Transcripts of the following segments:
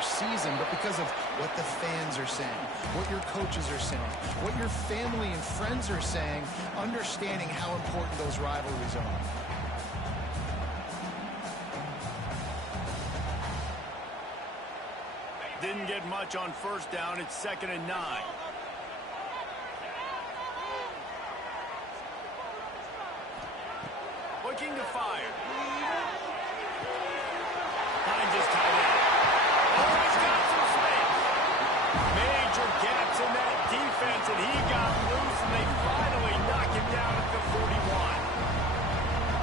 regular season, but because of what the fans are saying, what your coaches are saying, what your family and friends are saying, understanding how important those rivalries are. Didn't get much on first down. It's 2nd and 9. Looking to fire. Finds his tight end. Oh, he's got some space. Major gaps in that defense, and he got loose, and they finally knock him down at the 41.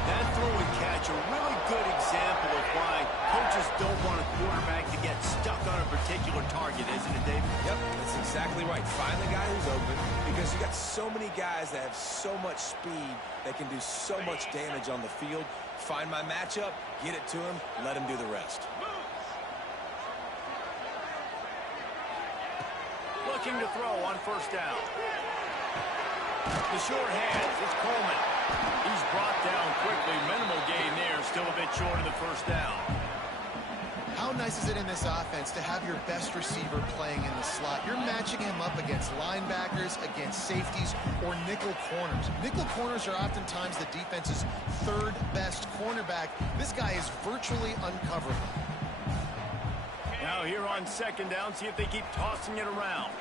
That throw and catch, a really good example of why coaches don't want a quarterback to get stuck on a particular target, isn't it, David? Yep, that's exactly right. Find the guy who's open, because you got so many guys that have so much speed that can do so much damage on the field. Find my matchup, get it to him, let him do the rest. Looking to throw on first down. The short hands, it's Coleman. He's brought down quickly. Minimal gain there, still a bit short of the first down. How nice is it in this offense to have your best receiver playing in the slot? You're matching him up against linebackers, against safeties, or nickel corners. Nickel corners are oftentimes the defense's third best cornerback. This guy is virtually uncoverable. Now here on 2nd down, see if they keep tossing it around.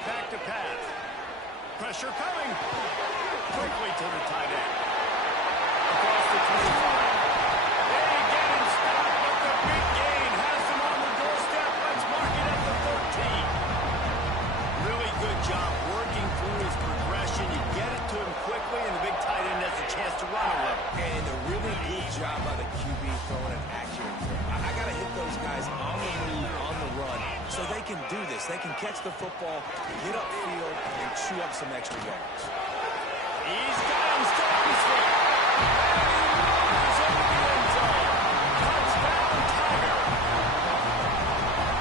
Back to pass. Pressure coming. Quickly to the tight end. Across the 25. They get him stopped, but the big gain has him on the doorstep. Let's mark it at the 13. Really good job working through his progression. You get it to him quickly, and the big tight end has a chance to run a little. And a really good job by the QB throwing an accurate throw. I got to hit those guys on the move, on the run, so they can do this. They can catch the football, get upfield, and chew up some extra yards. He's got him stuck his feet. He's over the end zone. Touchdown, Tiger.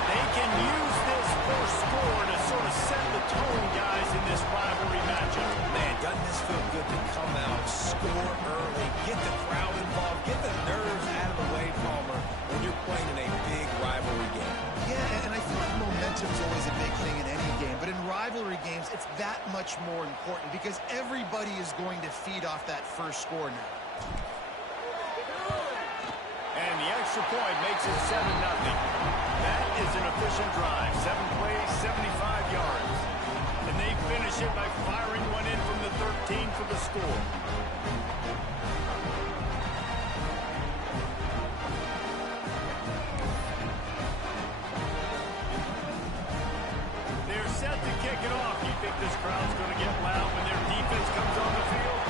They can use this first score to sort of set the tone, guys, in this rivalry matchup. Man, doesn't this feel good to come out, score early, get the crowd involved, get the nerves out of the way, Palmer, when you're playing in a big rivalry game. Yeah, and I feel like momentum is always a big thing in any game, but in rivalry games, it's that much more important because everybody is going to feed off that first score now. And the extra point makes it 7-0. That is an efficient drive. 7 plays, 75 yards. And they finish it by firing one in from the 13 for the score. They're set to kick it off. You think this crowd's going to get loud when their defense comes on the field?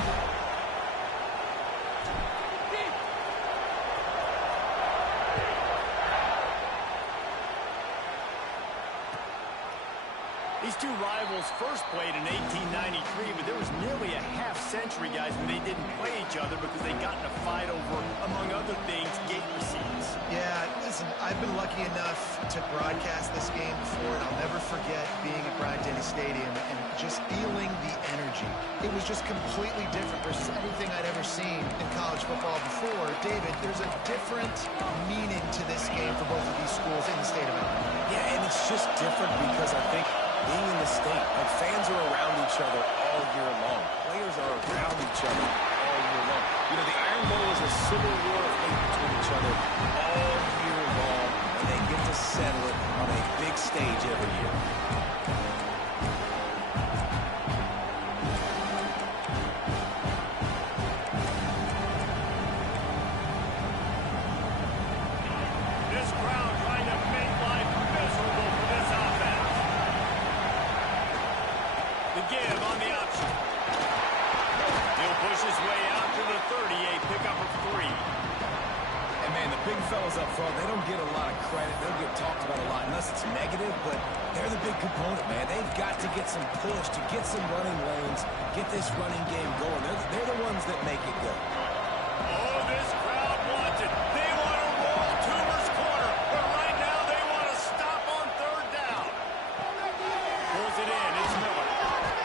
These two rivals first played in 1893, but there was nearly a half-century, guys, when they didn't play each other because they got in a fight over, among other things, gate receipts. Yeah, listen, I've been lucky enough to broadcast this game before, and I'll never forget being at Bryant-Denny Stadium and just feeling the energy. It was just completely different versus anything I'd ever seen in college football before. David, there's a different meaning to this game for both of these schools in the state of Alabama. Yeah, and it's just different because I think being in the state, like fans are around each other all year long. Players are around each other all year long. You know, the Iron Bowl is a civil war of hate between each other all year long, and they get to settle it on a big stage every year. This crowd trying to make life miserable for this offense. The give on the option. He'll push his way out to the 38, pickup of 3. And man, the big fellas up front, they don't get a lot of credit. They don't get talked about a lot unless it's negative, but they're the big component, man. They've got to get some push, to get some running lanes, get this running game going. They're the ones that make it go. Oh, this crowd wants it. They want to roll Toomer's corner, but right now they want to stop on 3rd down. Pulls it in. It's Miller.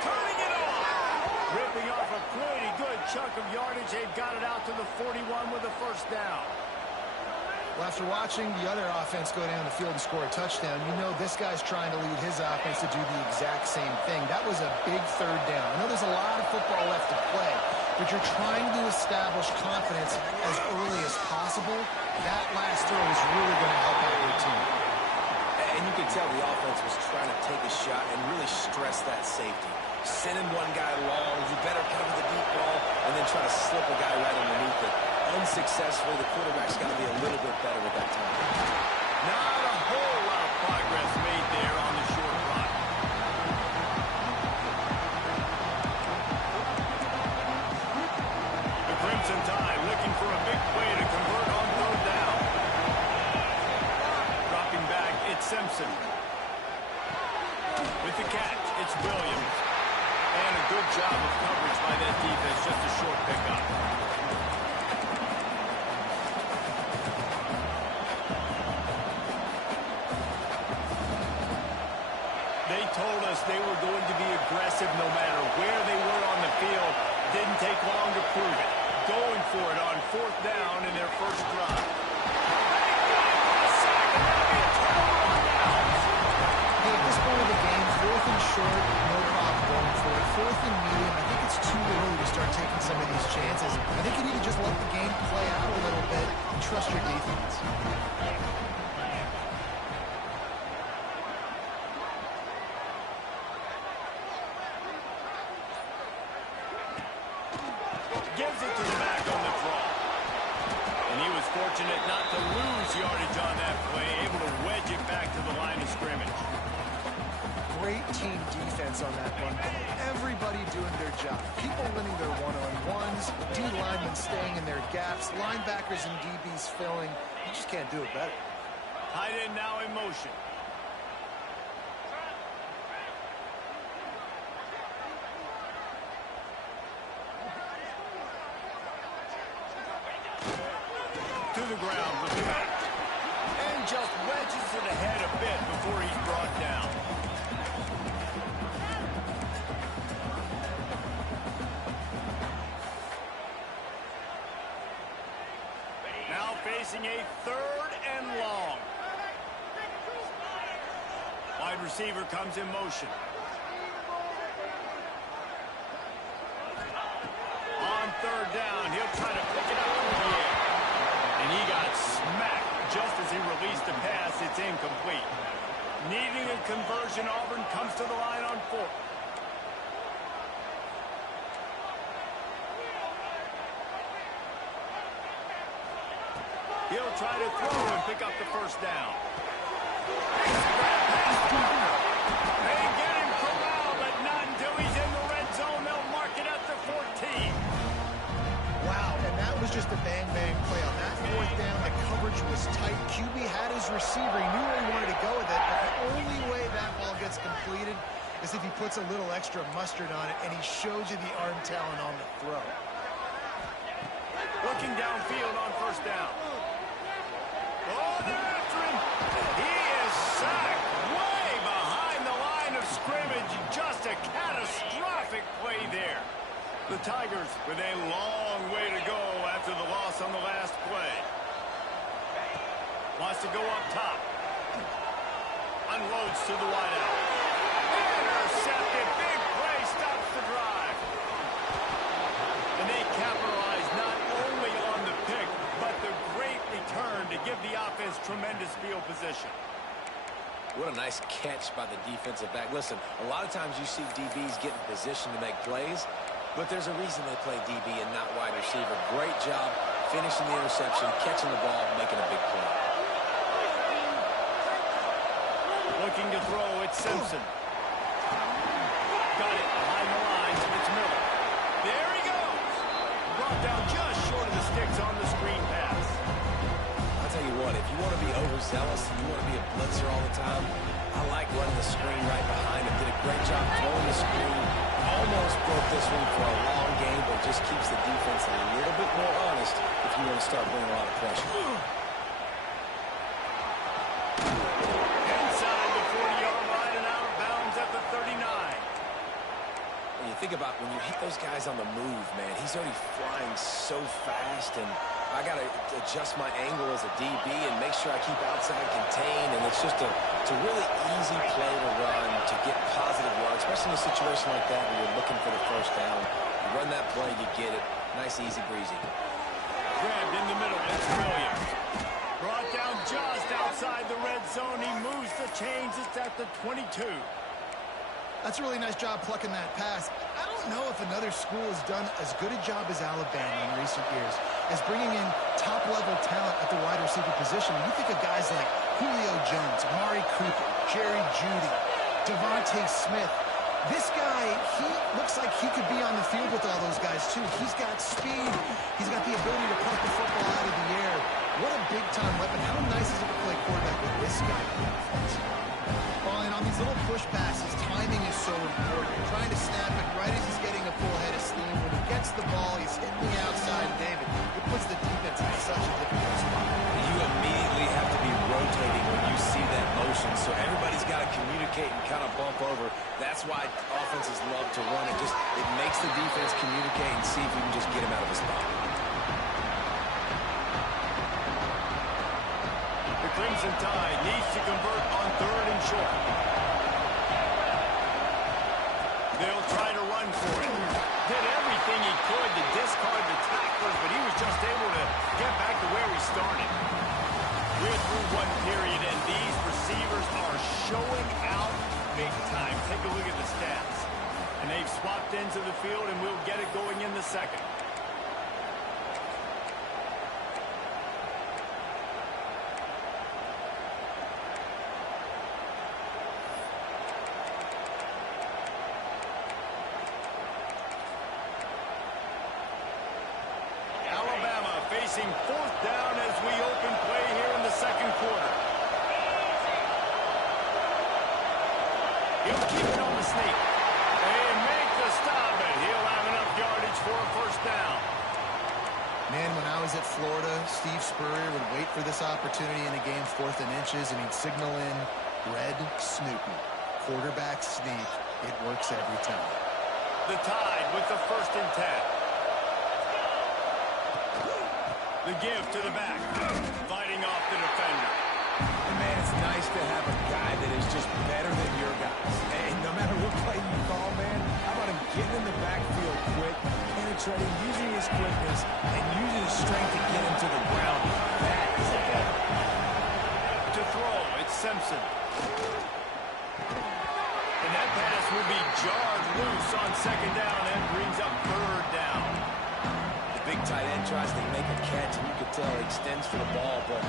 Turning it on. Ripping off a pretty good chunk of yardage. They've got it out to the 41. run with a first down. Well, after watching the other offense go down the field and score a touchdown, you know this guy's trying to lead his offense to do the exact same thing. That was a big third down. I know there's a lot of football left to play, but you're trying to establish confidence as early as possible. That last throw is really going to help out your team. And you can tell the offense was trying to take a shot and really stress that safety. Sending one guy long, you better cover the deep ball, and then try to slip a guy right underneath it. Unsuccessfully, the quarterback's got to be a little bit better with that time. Not a whole lot of progress made there on the short run. The Crimson Tide looking for a big play to convert on third down. Dropping back, it's Simpson. With the catch, it's Williams. And a good job of coverage by that defense, just a short pickup. They told us they were going to be aggressive no matter where they were on the field. Didn't take long to prove it. Going for it on fourth down in their first drive. Hey, at this point of the game, fourth and short, no problem going for it. Fourth and medium, I think it's too early to start taking some of these chances. I think you need to just let the game play out a little bit and trust your defense. Gives it to the back on the draw. And he was fortunate not to lose yardage on that play, able to wedge it back to the line of scrimmage. Great team defense on that run play. Everybody doing their job. People winning their one-on-ones, D-linemen staying in their gaps, linebackers and DBs filling. You just can't do it better. Tight end now in motion. To the ground with the back. And just wedges it ahead a bit before he's brought down. Now facing a third and long. Wide receiver comes in motion. On third down, he'll try to pick it up in the air. And he got smacked just as he released the pass. It's incomplete. Needing a conversion, Auburn comes to the line on fourth. He'll try to throw and pick up the first down. They get him corralled, but not until he's in the red zone. They'll mark it at the 14. Wow, and that was just a bang-bang play. On that fourth down, the coverage was tight. QB had his receiver. He knew where he wanted to go with it, but the only way that ball gets completed is if he puts a little extra mustard on it, and he shows you the arm talent on the throw. Looking downfield on first down. Oh, they're after him. He is sacked way behind the line of scrimmage. Just a catastrophic play there. The Tigers with a long way to go after the loss on the last play. Wants to go up top. Unloads to the wideout. Intercepted. Big play stops the drive. And they capitalize not only on the pick, but the great return to give the offense tremendous field position. What a nice catch by the defensive back. Listen, a lot of times you see DBs get in position to make plays, but there's a reason they play DB and not wide receiver. Great job finishing the interception, catching the ball, making a big play. Looking to throw, it's Simpson. Got it behind the lines, it's Miller. There he goes. Brought down just short of the sticks on the screen pass. I'll tell you what, if you want to be overzealous, you want to be a blitzer all the time, I like running the screen right behind him. Did a great job throwing the screen. Almost broke this one for a long game, but just keeps the defense a little bit more honest if you want to start bringing a lot of pressure. Inside the 40-yard line and out of bounds at the 39. When you think about when you hit those guys on the move, man, he's already flying so fast, and I got to adjust my angle as a DB and make sure I keep outside contained, and it's just a really easy play to run to get positive yards, especially in a situation like that where you're looking for the first down. You run that play, you get it. Nice, easy breezy. Grabbed in the middle. That's Williams. Brought down just outside the red zone. He moves the chains. It's at the 22. That's a really nice job plucking that pass. I don't know if another school has done as good a job as Alabama in recent years as bringing in top-level talent at the wide receiver position. You think of guys like Julio Jones, Amari Cooper, Jerry Jeudy, Devontae Smith. This guy, he looks like he could be on the field with all those guys, too. He's got speed. He's got the ability to punt the football out of the air. What a big-time weapon. How nice is it to play quarterback with this guy? And on these little push passes, timing is so important. You're trying to snap it right as he's getting a full head of steam. When he gets the ball, he's hitting the outside, David. It puts the defense in such a difficult spot. You immediately have to be rotating when you see that motion, so everybody's got to communicate and kind of bump over. That's why offenses love to run it. It makes the defense communicate and see if you can just get him out of his spot. The Crimson Tide needs to convert on 3rd and short. They'll try to run for it. Did everything he could to discard the tacklers, but he was just able to get back to where he started. We're through one period, and these receivers are showing out big time. Take a look at the stats. And they've swapped ends of the field, and we'll get it going in the second. Facing 4th down as we open play here in the second quarter. He'll keep it on the sneak. And make the stop, and he'll have enough yardage for a first down. Man, when I was at Florida, Steve Spurrier would wait for this opportunity in a game 4th and inches, and he'd signal in red Snoopy. Quarterback sneak. It works every time. The Tide with the 1st and 10. The give to the back, fighting off the defender. And man, it's nice to have a guy that is just better than your guys. And no matter what play you call, man, how about him getting in the backfield quick, penetrating, using his quickness, and using his strength to get him to the ground. That is a better. To throw, it's Simpson. And that pass will be jarred loose on 2nd down and brings up 3rd down. Big tight end tries to make a catch, and you can tell he extends for the ball, but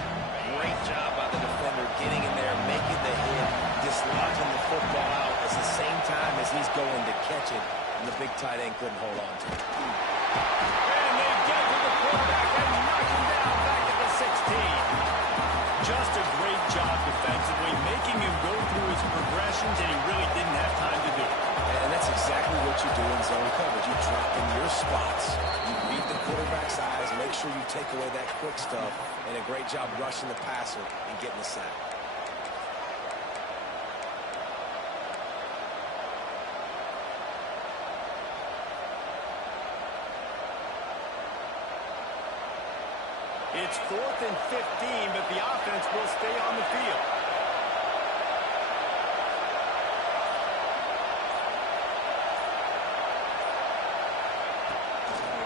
great job by the defender getting in there, making the hit, dislodging the football out at the same time as he's going to catch it, and the big tight end couldn't hold on to it. And they get to the quarterback and knock him down back at the 16. Just a great job defensively, making him go through his progressions, and he really didn't have time to do it. And that's exactly what you do in zone coverage. You drop in your spots. You read the quarterback's eyes, make sure you take away that quick stuff, and a great job rushing the passer and getting the sack. It's 4th and 15, but the offense will stay on the field.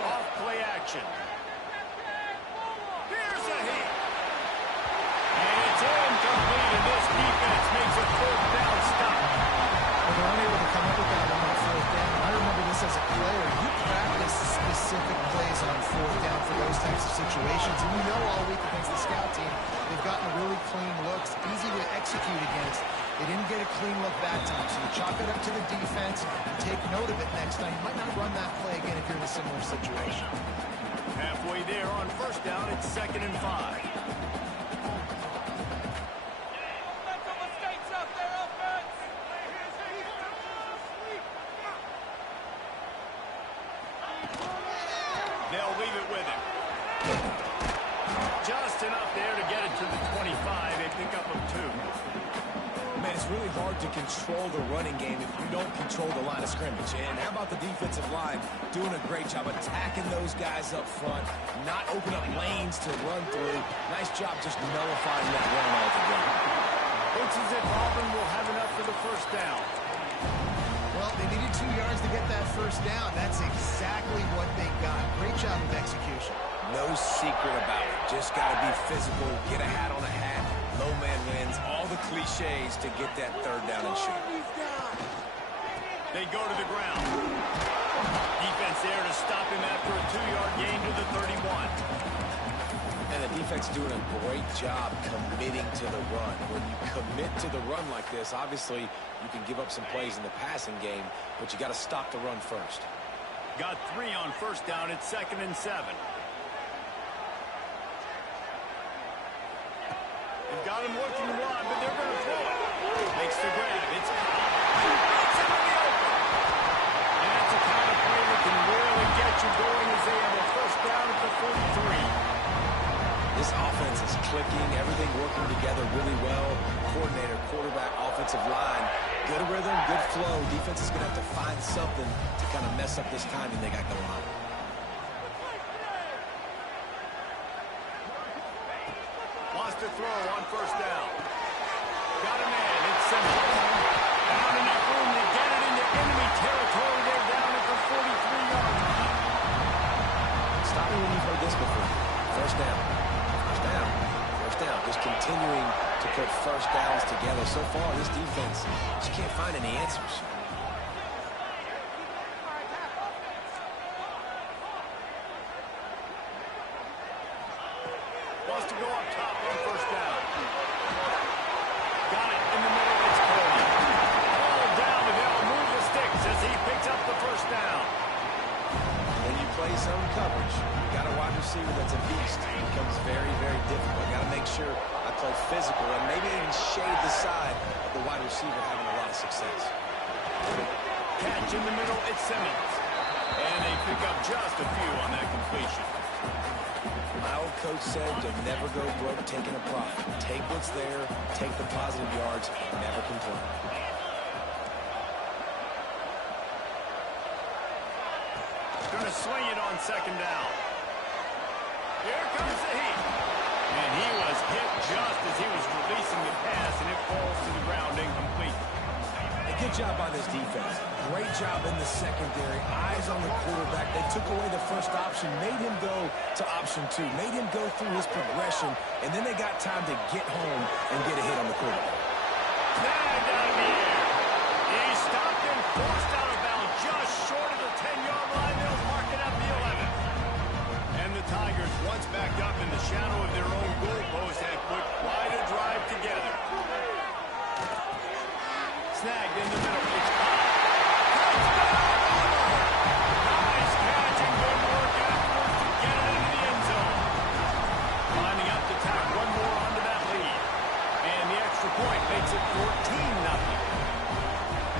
Off-play action. Here's a hit. And it's incomplete, and this defense makes a 4th down stop. Well, they're unable to come up with that on 4th down. I remember this as a player. You practice specific plays on 4th down for those types of situations. And you know all week against the scout team, they've gotten really clean looks, easy to execute against. They didn't get a clean look that time, so you chalk it up to the defense and take note of it next time. You might not run that play again if you're in a similar situation. Halfway there on 1st down, it's 2nd and 5. They'll leave it with him. Just enough there to get it to the 25. A pickup of 2. man, it's really hard to control the running game if you don't control the line of scrimmage. And how about the defensive line doing a great job attacking those guys up front, not open up lanes to run through. Nice job just nullifying that run altogether. Looks as if Auburn will have enough for the first down. Well, they needed 2 yards to get that first down. That's exactly what they got. Great job of execution. No secret about it. Just got to be physical, get a hat on a hat, low man wins, all the cliches to get that third down and short. They go to the ground. Defense there to stop him after a 2-yard gain to the 31. And the defense doing a great job committing to the run. When you commit to the run like this, obviously you can give up some plays in the passing game, but you got to stop the run first. Got 3 on first down. It's 2nd and 7. They've got him looking wide, but they're going to throw it. Makes the grab. It's caught. He beats him in the open. And that's the kind of play that can really get you going as they have a first down at the 43. This offense is clicking, everything working together really well. Coordinator, quarterback, offensive line, good rhythm, good flow. Defense is going to have to find something to kind of mess up this timing they got going on. Wants to throw on first down. Got a man. It's Simmons. Found enough room to get it into enemy territory. They're down at the 43-yard line. Stop me when you've heard this before. First down. First down. First down. Just continuing to put first downs together. So far, this defense just can't find any answers. Wants to go up top on first down. Got it in the middle. It's Cody. Ball down, and they'll move the sticks as he picks up the first down. When you play zone coverage, you got a wide receiver that's a beast. It becomes very, very difficult. Got to make sure I play physical and maybe even shade the side of the wide receiver having a lot of success. Catch in the middle. It's Simmons. And they pick up just a few on that completion. My old coach said to never go broke taking a profit. Take what's there, take the positive yards, and never complain. Going to swing it on second down. Here comes the heat. And he was hit just as he was releasing the pass, and it falls to the ground incomplete. A good job by this defense. Great job in the secondary. Eyes on the quarterback. They took away the first option, made him go to option 2, made him go through his progression, and then they got time to get home and get a hit on the quarterback. Snagged out of the air. He stopped and forced out of bounds just short of the 10-yard line. They'll mark it at the 11. And the Tigers, once backed up in the shadow of their own goalpost, have put quite a drive together. Snagged in the middle. It's caught. Nice catch and good work afterwards to get it into the end zone. Lining up to tack one more onto that lead. And the extra point makes it 14-0.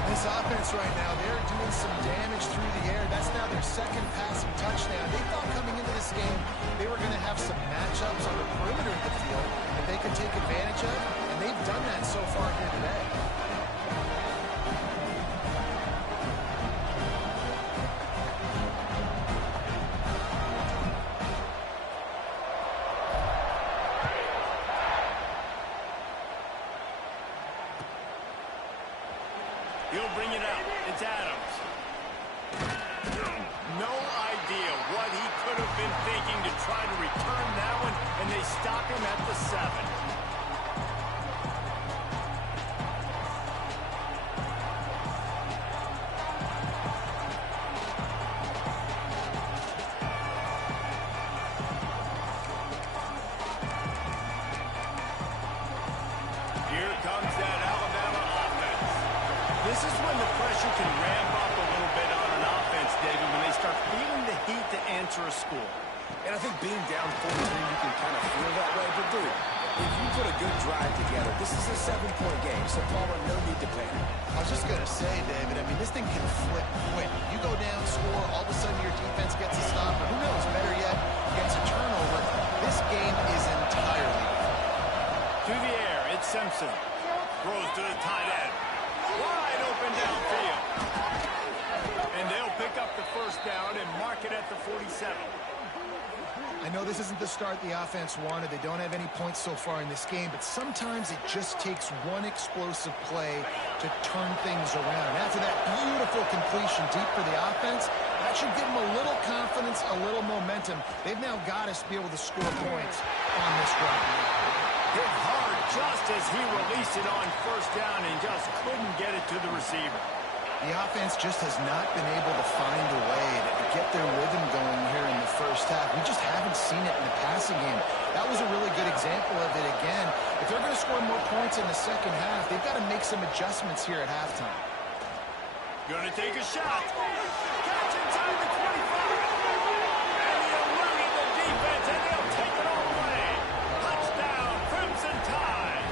This offense right now, they're doing some damage through the air. That's now their second passing touchdown. They thought coming into this game they were going to have some matchups on the perimeter of the field that they could take advantage of, and they've done that so far here today. He'll bring it out. It's Adams. No idea what he could have been thinking to try to return that one, and they stop him at the 7. Here comes that Alabama offense. This is when the pressure can ramp up a little bit on an offense, David, when they start feeling the heat to answer a score. And I think being down 43, you can kind of feel that way. But, dude, if you put a good drive together, this is a 7-point game, so Palmer, no need to panic. I was just going to say, David, I mean, this thing can flip quick. You go down, score, all of a sudden your defense gets a stop, or who knows, better yet, gets a turnover. This game is entirely different. To the air, it's Simpson. Throws to the tight end. Wide open downfield. And they'll pick up the first down and mark it at the 47. I know this isn't the start the offense wanted. They don't have any points so far in this game, but sometimes it just takes one explosive play to turn things around. And after that beautiful completion deep for the offense, that should give them a little confidence, a little momentum. They've now got to be able to score points on this drive. Hit hard just as he released it on first down and just couldn't get it to the receiver. The offense just has not been able to find a way to get their rhythm going here in the first half. We just haven't seen it in the passing game. That was a really good example of it again. If they're going to score more points in the second half, they've got to make some adjustments here at halftime. Gonna take a shot. Catch inside the 25. And he eluded the defense, and they'll take it all away. Touchdown, Crimson Tide.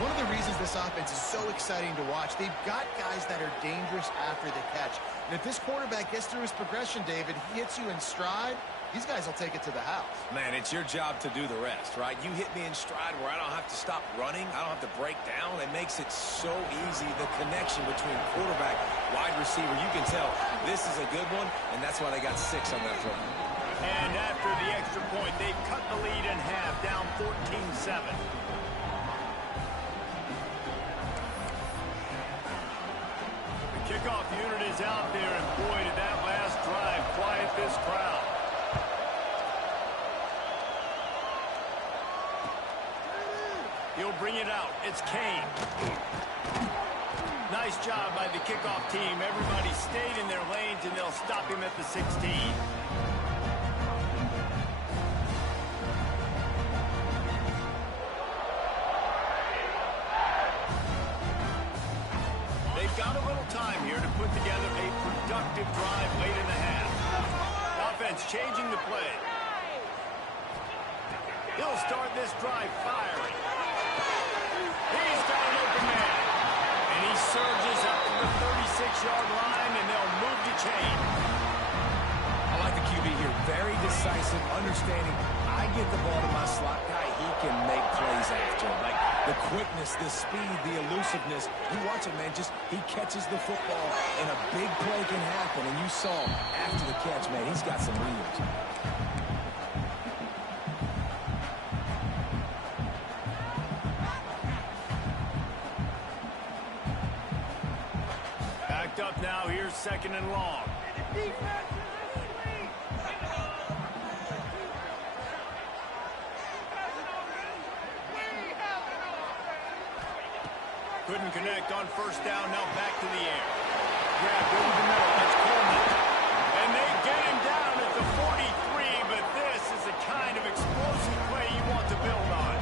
One of the reasons this offense is so exciting to watch, they've got guys that are dangerous after the catch. And if this quarterback gets through his progression, David, he hits you in stride, these guys will take it to the house. Man, it's your job to do the rest, right? You hit me in stride where I don't have to stop running. I don't have to break down. It makes it so easy. The connection between quarterback, wide receiver, you can tell this is a good one, and that's why they got 6 on that throw. And after the extra point, they've cut the lead in half, down 14-7. The kickoff unit is out there, and boy, did that last drive quiet this crowd. He'll bring it out. It's Kane. Nice job by the kickoff team. Everybody stayed in their lanes, and they'll stop him at the 16. They've got a little time here to put together a productive drive late in the half. Offense changing the play. He'll start this drive firing. He's got an open man. And he surges up to the 36-yard line, and they'll move the chain. I like the QB here. Very decisive, understanding. I get the ball to my slot guy. He can make plays after. Like the quickness, the speed, the elusiveness. You watch it, man. Just he catches the football, and a big play can happen. And you saw after the catch, man, he's got some wheels. Up now, here's 2nd and long. Couldn't connect on first down, now back to the air. Grabbed over the middle, that's Coleman. And they get him down at the 43, but this is the kind of explosive play you want to build on.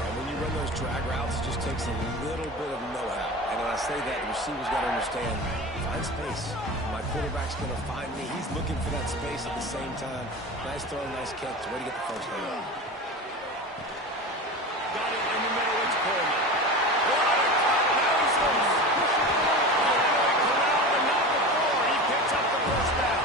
And when you run those drag routes, it just takes a little bit of know-how. And when I say that, the receiver's got to understand, find space. My quarterback's going to find me. He's looking for that space at the same time. Nice throw, nice catch. Way to get the first down. Got it in the middle, it's Coleman. What a cut, now he's loose. Corral, but not before. He picks up the first down.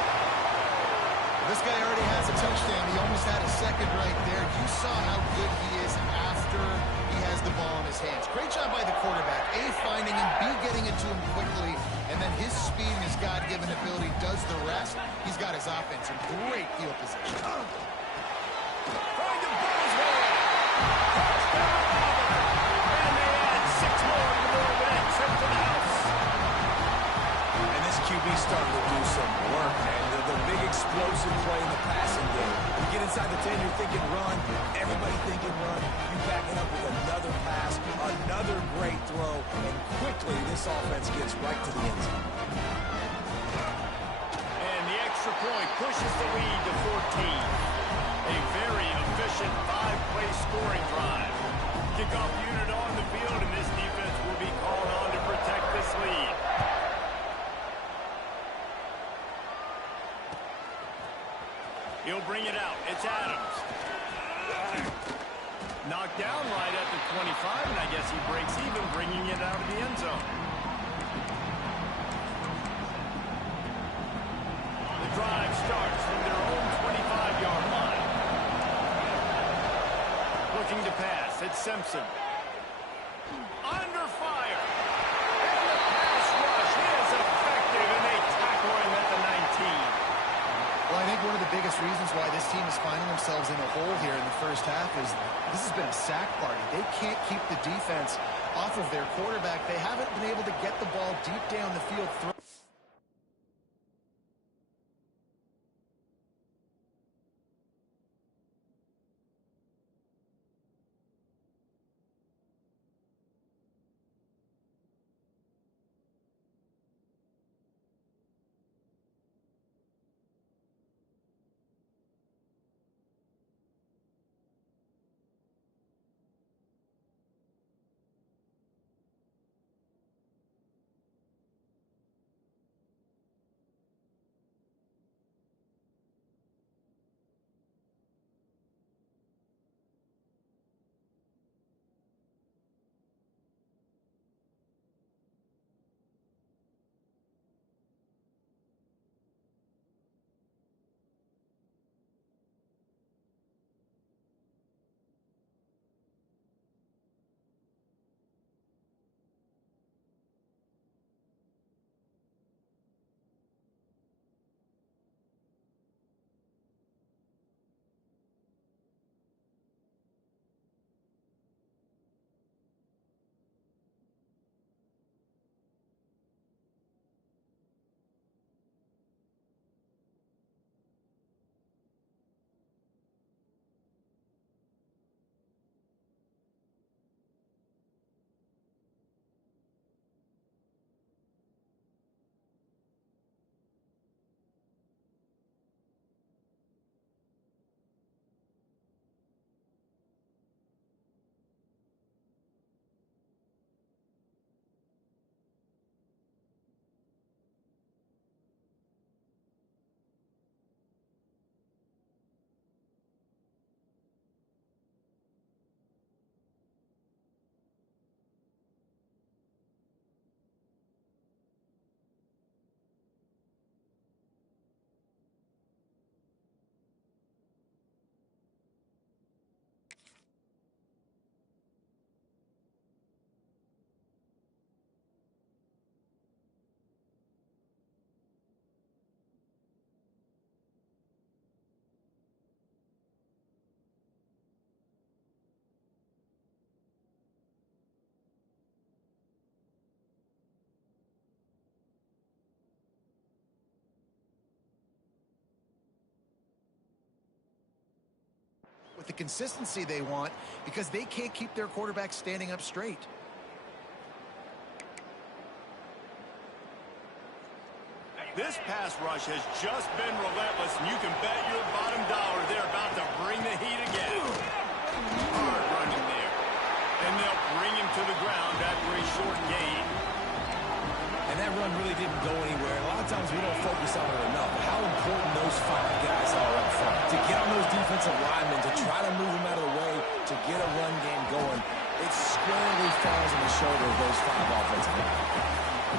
This guy already has a touchdown. He almost had a second right there. You saw how good he is after he has the ball in his hands. Great job by the quarterback. A, finding him, B, getting it to him quickly, and then his speed and his God-given ability does the rest. He's got his offense in great field position. Trying to buzz one. Touchdown, Auburn. And they add 6 more to the board with that trip to the house. And this QB starting to do some work, man. The big explosive play in the passing game. You get inside the 10, you're thinking run. Everybody thinking run. You back it up with another pass, another great throw, and quickly this offense gets right to the end zone. And the extra point pushes the lead to 14. A very efficient 5-play scoring drive. Kickoff unit on the field, and this defense will be called on to protect this lead. He'll bring it out. It's Adams. Knocked down right at the 25, and I guess he breaks even, bringing it out of the end zone. The drive starts from their own 25-yard line. Looking to pass. It's Simpson. biggest reasons why this team is finding themselves in a hole here in the first half is this has been a sack party. They can't keep the defense off of their quarterback. They haven't been able to get the ball deep down the field. With the consistency they want because they can't keep their quarterback standing up straight. This pass rush has just been relentless, and you can bet your bottom dollar they're about to bring the heat again. Hard running there. And they'll bring him to the ground after a short gain. And that run really didn't go anywhere. A lot of times we don't focus on it enough. How important those 5 guys are up front. To get on those defensive linemen, to try to move them out of the way, to get a run game going, it squarely falls on the shoulder of those 5 offensive men.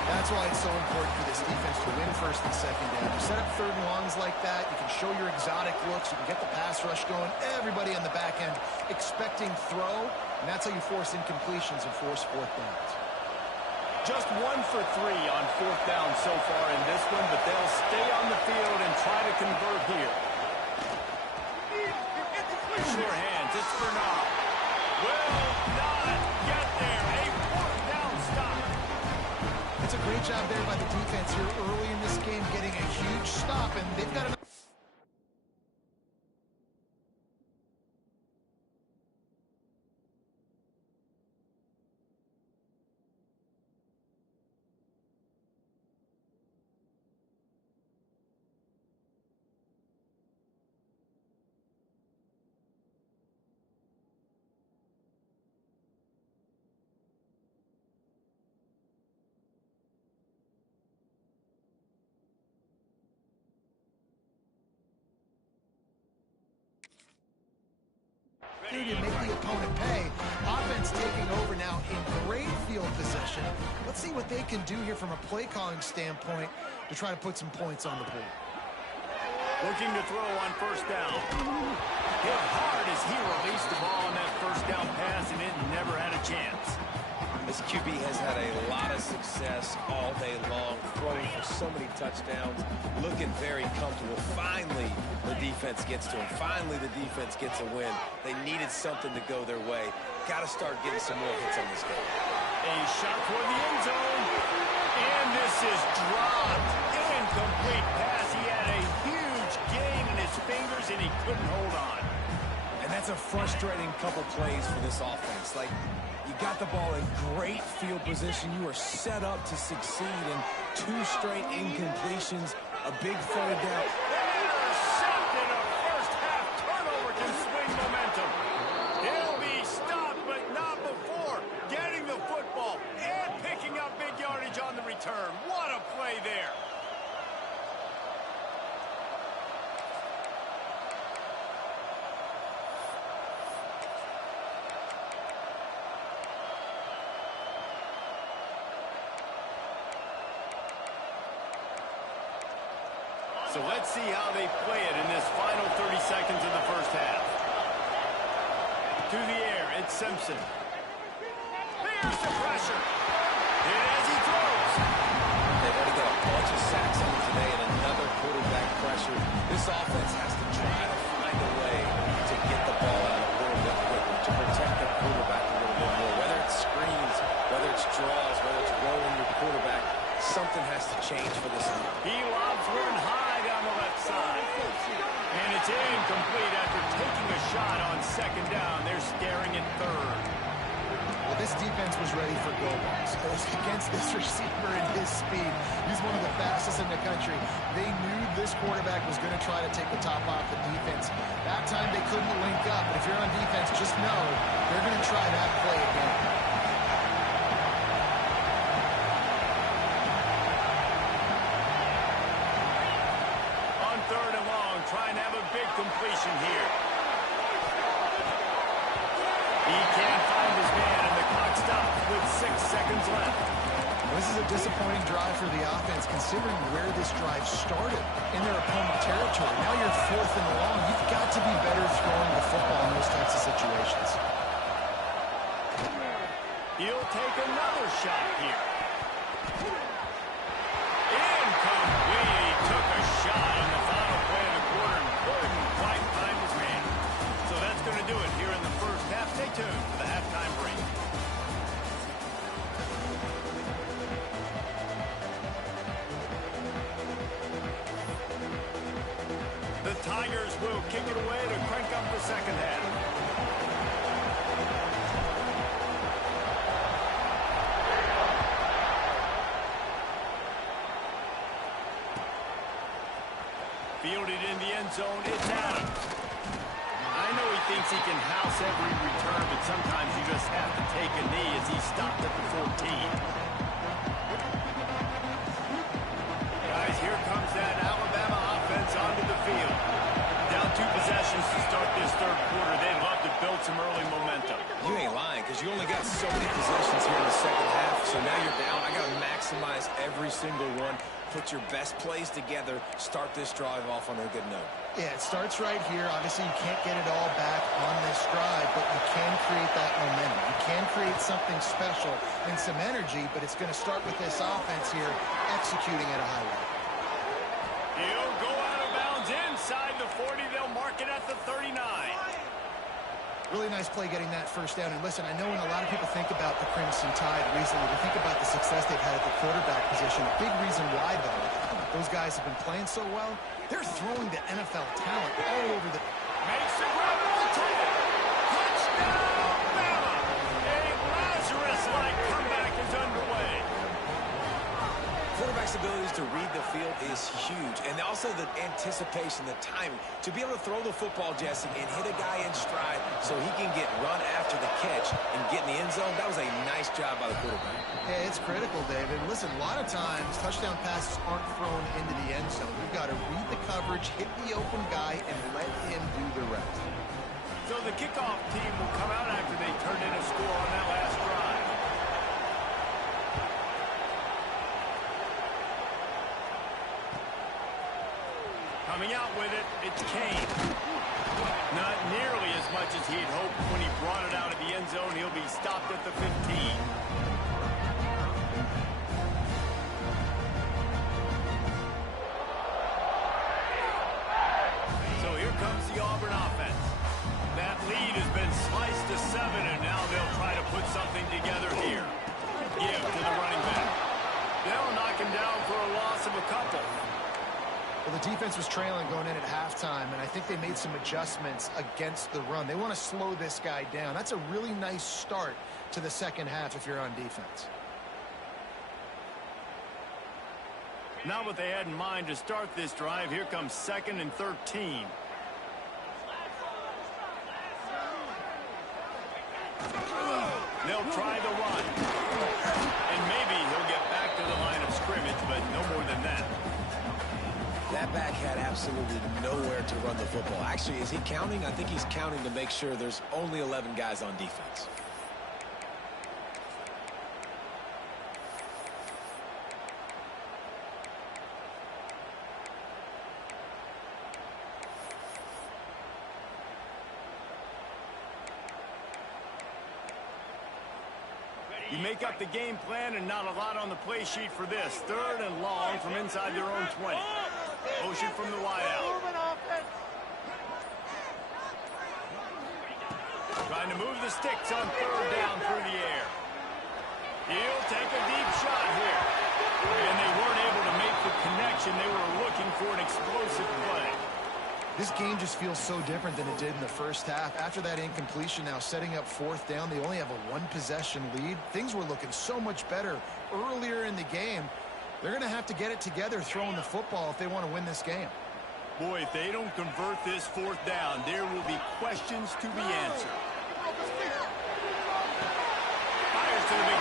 That's why it's so important for this defense to win first and second down. You set up third and longs like that, you can show your exotic looks, you can get the pass rush going, everybody on the back end expecting throw, and that's how you force incompletions and force fourth downs. Just 1 for 3 on fourth down so far in this one, but they'll stay on the field and try to convert here. Sure hands, it's Bernard. Will not get there. A fourth down stop. It's a great job there by the defense here early in this game, getting a huge stop, and they've got enough. To make the opponent pay. Offense taking over now in great field possession. Let's see what they can do here from a play calling standpoint to try to put some points on the board. Looking to throw on first down. Hit hard as he released the ball on that first down pass, and it never had a chance. This QB has had a lot of success all day long, throwing for so many touchdowns, looking very comfortable. Finally, the defense gets to him. Finally, the defense gets a win. They needed something to go their way. Got to start getting some more hits on this game. A shot toward the end zone. And this is dropped. Incomplete pass. He had a huge gain in his fingers, and he couldn't hold on. And that's a frustrating couple plays for this offense. Like, you got the ball in great field position. You are set up to succeed, and 2 straight incompletions, a big third down. Intercepted. A first-half turnover can swing momentum. He'll be stopped, but not before getting the football and picking up big yardage on the return. What a play there. So let's see how they play it in this final 30 seconds of the first half. To the air, it's Simpson. There's the pressure. And as he throws. They've already got a bunch of sacks on today and another quarterback pressure. This offense has to try to find a way to get the ball out a little bit quicker, to protect the quarterback a little bit more. Whether it's screens, whether it's draws, whether it's rolling your quarterback, something has to change for this team. He lobs one high down the left side. And it's incomplete after taking a shot on second down. They're staring at third. Well, this defense was ready for go balls. Against this receiver and his speed. He's one of the fastest in the country. They knew this quarterback was going to try to take the top off the defense. That time they couldn't link up. But if you're on defense, just know they're going to try that play again. Third and long, trying to have a big completion here. He can't find his man, and the clock stops with 6 seconds left. This is a disappointing drive for the offense, considering where this drive started in their opponent territory. Now you're 4th and long. You've got to be better throwing the football in those types of situations. He'll take another shot here. Incomplete. Took a shot on the final play of the quarter and couldn't quite find his man. So that's going to do it here in the first half. Stay tuned for the halftime break. The Tigers will kick it away to crank up the second half. Fielded in the end zone, it's Adams. I know he thinks he can house every return, but sometimes you just have to take a knee as he stopped at the 14. Guys, here comes that Alabama offense onto the field. Down 2 possessions to start this third quarter. They'd love to build some early momentum. You ain't lying, because you only got so many possessions here in the second half, so now you're down. I got to maximize every single one. Put your best plays together. Start this drive off on a good note. Yeah, it starts right here. Obviously, you can't get it all back on this drive, but you can create that momentum. You can create something special and some energy, but it's going to start with this offense here executing at a high level. He'll go out of bounds inside the 40. They'll mark it at the 39. Really nice play getting that first down. And listen, I know when a lot of people think about the Crimson Tide recently, they think about the success they've had at the quarterback position. A big reason why, though, those guys have been playing so well, they're throwing to NFL talent all over the... Makes the grab at the tight. Touchdown, Bama! A Lazarus-like comeback is underway. Quarterback's abilities to read the field is huge, and also the anticipation, the timing. To be able to throw the football, Jesse, and hit a guy in stride so he can get run after the catch and get in the end zone, that was a nice job by the quarterback. Yeah, it's critical, David. Listen, a lot of times, touchdown passes aren't thrown into the end zone. You've got to read the coverage, hit the open guy, and let him do the rest. So the kickoff team will come out after they turned in a score on that last drive. Coming out with it, it's Kane. Not nearly as much as he'd hoped when he brought it out of the end zone. He'll be stopped at the 15. put something together here. Give to the running back. They'll knock him down for a loss of a couple. Well, the defense was trailing going in at halftime, and I think they made some adjustments against the run. They want to slow this guy down. That's a really nice start to the second half if you're on defense. Not what they had in mind to start this drive. Here comes 2nd and 13. They'll try the run. And maybe he'll get back to the line of scrimmage, but no more than that. That back had absolutely nowhere to run the football. Actually, is he counting? I think he's counting to make sure there's only 11 guys on defense. You make up the game plan and not a lot on the play sheet for this. 3rd and long from inside their own 20. Motion from the wideout. Trying to move the sticks on 3rd down through the air. He'll take a deep shot here. And they weren't able to make the connection. They were looking for an explosive play. This game just feels so different than it did in the first half. After that incompletion, now setting up 4th down, they only have a 1-possession lead. Things were looking so much better earlier in the game. They're going to have to get it together throwing the football if they want to win this game. Boy, if they don't convert this 4th down, there will be questions to be answered. Fires to the big